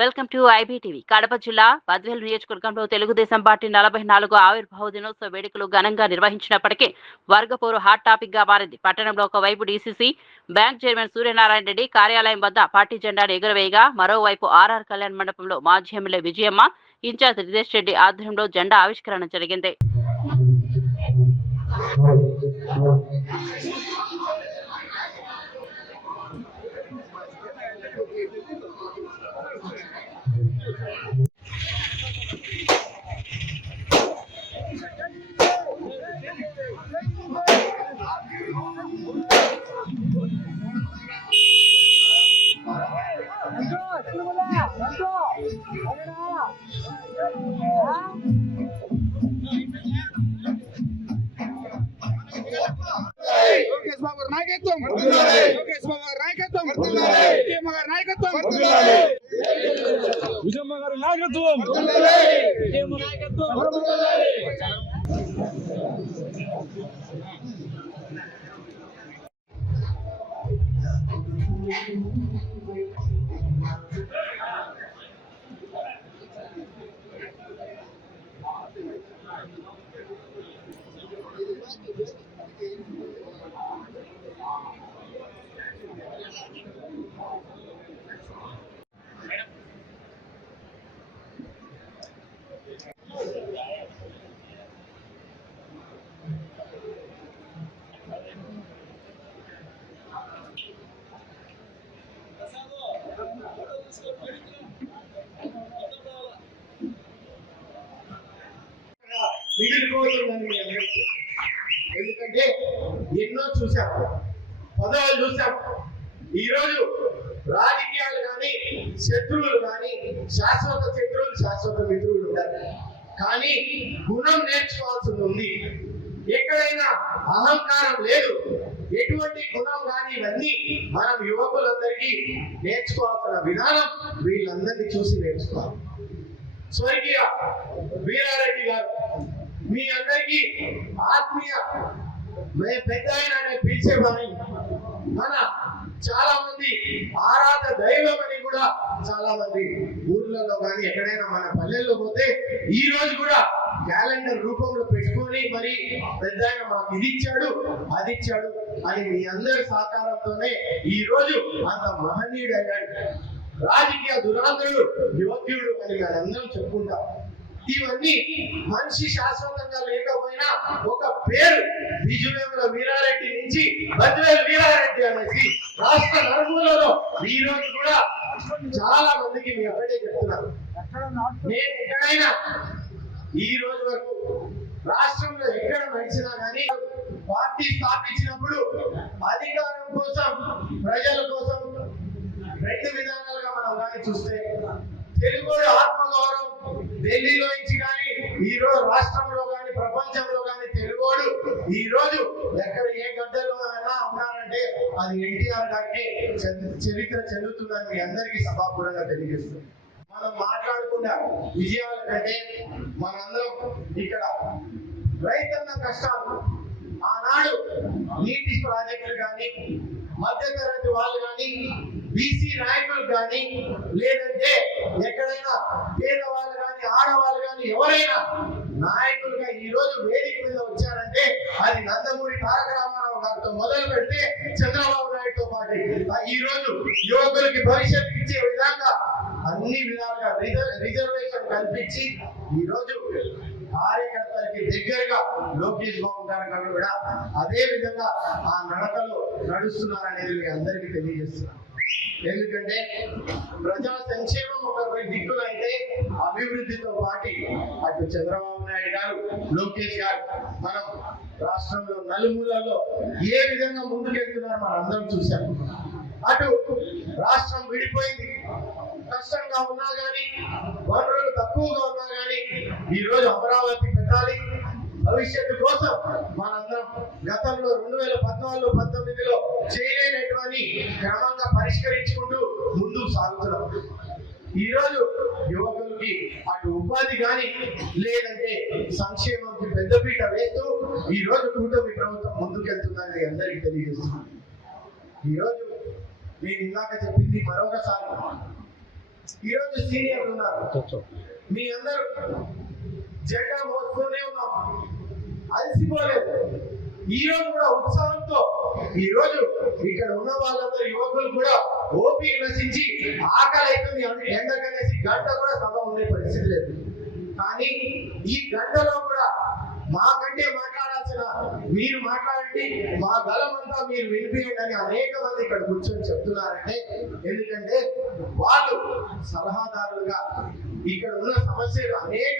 Welcome to IBTV. Kadapa జిల్లా బద్వేలు నియోజకవర్గంలో Telugu Desam party 44వ ఆవిర్భావ దినోత్సవ వేడుకలు ఘనంగా నిర్వహించినప్పటికీ వర్గపోరు హాట్ టాపిక్ గా మారింది. పట్టణంలో ఒకవైపు DCC bank chairman Suryanarayana Reddy కార్యాలయం వద్ద పార్టీ జెండాను ఎగురవేయగా, మరోవైపు ఆర్ఆర్ కళ్యాణ్ మండపంలో మాజీ ఎమ్మెల్యే విజయమ్మ, ఇన్ఛార్జ్ రిదేశ్ రెడ్డి ఆధ్వర్యంలో జెండా ఆవిష్కరణ జరిగింది. నాయకత్వం విజయమ్మ గారి నాయకత్వం ఎందుకంటే ఎన్నో చూసాం, పదవులు చూసాం. ఈరోజు రాజకీయాలు కానీ శత్రువులు కానీ శాశ్వత శత్రువులు శాశ్వత మిత్రులు ఉంటారు. కానీ గుణం నేర్చుకోవాల్సి ఉంది. ఎక్కడైనా అహంకారం లేదు. ఎటువంటి గుణం కానీ ఇవన్నీ మనం యువకులందరికీ నేర్చుకోవాల్సిన విధానం వీళ్ళందరినీ చూసి నేర్చుకోవాలి. స్వర్గీయ వీరారెడ్డి గారు మీ అందరికీ ఆత్మీయ పెద్ద ఆయన పిలిచేవాని, మన చాలా మంది ఆరాధ దైవం అని కూడా చాలా మంది ఊర్లలో కానీ ఎక్కడైనా మన పల్లెల్లో పోతే ఈ రోజు కూడా క్యాలెండర్ రూపంలో పెట్టుకొని మరి పెద్ద ఆయన మాకు ఇది ఇచ్చాడు అది ఇచ్చాడు అని మీ అందరి సహకారంతోనే ఈ రోజు అంత మహనీయుడు అయ్యాడు. రాజకీయ దురాంధ్రుడు యోగ్యుడు అని మనందరం చెప్పుకుంటాం. ఇవన్నీ మనిషి శాశ్వతంగా లేకపోయినా ఒక పేరు విజయవేముల వీరారెడ్డి నుంచి బద్వేలు వీరారెడ్డి అనేసి రాష్ట్ర నలుమూలలో ఈ రోజు కూడా చాలా మందికి మీ అక్కడే చెప్తున్నారు. నేను ఎక్కడైనా ఈ రోజు వరకు రాష్ట్రంలో ఎక్కడ నడిచినా కానీ పార్టీ స్థాపించినప్పుడు అధికారం కోసం ప్రజల కోసం రెండు విధానాలుగా మనం కానీ చూస్తే తెలుగు ఆత్మగౌరవం ఢిల్లీలో నుంచి కానీ ఈ రోజు రాష్ట్రంలో కానీ ప్రపంచంలో కానీ తెలుగోడు ఈ రోజు ఎక్కడ ఏ గడ్డలో అయినా ఉన్నారంటే అది ఎన్టీఆర్ గారికి చరిత్ర చెందుతుందని మీ అందరికీ సభాపూర్వంగా తెలియజేస్తుంది. మనం మాట్లాడుకున్న విజయాల కంటే మనందరం ఇక్కడ రైతన్న కష్టాలు, ఆనాడు నీటి ప్రాజెక్టులు కానీ మధ్యతరగతి వాళ్ళు కానీ బీసీ నాయకులు కానీ లేదంటే ఎక్కడైనా పేదవాళ్ళు కానీ ఆడవాళ్ళు కానీ ఎవరైనా నాయకులుగా ఈ రోజు వేదిక మీద వచ్చారంటే అది నందమూరి తారక రామారావు గారితో మొదలు పెడితే చంద్రబాబు నాయుడుతో పాటు ఈ రోజు యువకులకి భవిష్యత్తు ఇచ్చే విధంగా అన్ని విధాలుగా రిజర్వేషన్ కల్పించి ఈ రోజు కార్యకర్తలకి దగ్గరగా లోకేష్ బాబు గారు కూడా అదే విధంగా ఆ నడకలో నడుస్తున్నారనేది మీ అందరికీ తెలియజేస్తున్నాను. ఎందుకంటే ప్రజా సంక్షేమం ఒక దిక్కునైతే అభివృద్ధితో పాటు అటు చంద్రబాబు నాయుడు గారు లోకేష్ గారు మనం రాష్ట్రంలో నలుమూలలో ఏ విధంగా ముందుకెళ్తున్నారో మనం అందరం చూసాం. అటు రాష్ట్రం విడిపోయింది, కష్టంగా ఉన్నా కానీ వనరులు తక్కువగా ఉన్నా కానీ ఈ రోజు అమరావతి పెట్టాలి. భవిష్యత్తు కోసం మనందరం గతంలో 2014-19లో చేయలేనటువంటి క్రమంగా పరిష్కరించుకుంటూ ముందుకు సాగుతున్నాం. ఈ రోజు యువకులకి అటు ఉపాధి కానీ లేదంటే సంక్షేమంకి పెద్దపీట వేస్తూ ఈ రోజు కూటమి ప్రభుత్వం ముందుకెళ్తుందని అందరికీ తెలియజేస్తున్నాను. ఈ రోజు నేను ఇందాక చెప్పింది మరొకసారి, ఈరోజు సీనియర్లు ఉన్నారు, మీ అందరూ జెండా మోస్తూనే ఉన్నాం, అలసిపోలేదు. ఈ రోజు కూడా ఉత్సాహంతో ఈ రోజు ఇక్కడ ఉన్న వాళ్ళందరూ యువకులు కూడా ఓపిక నశించి ఆకలి అవుతుంది ఎండకనేసి గంట కూడా సభ ఉండే పరిస్థితి లేదు. కానీ ఈ గంటలో కూడా మాకంటే మాట్లాడాల్సిన మీరు మాట్లాడండి, మా గలమంతా మీరు వినిపించండి అని అనేక మంది ఇక్కడ కూర్చొని చెప్తున్నారంటే ఎందుకంటే వాళ్ళు సలహాదారులుగా ఇక్కడ ఉన్న సమస్యలు అనేక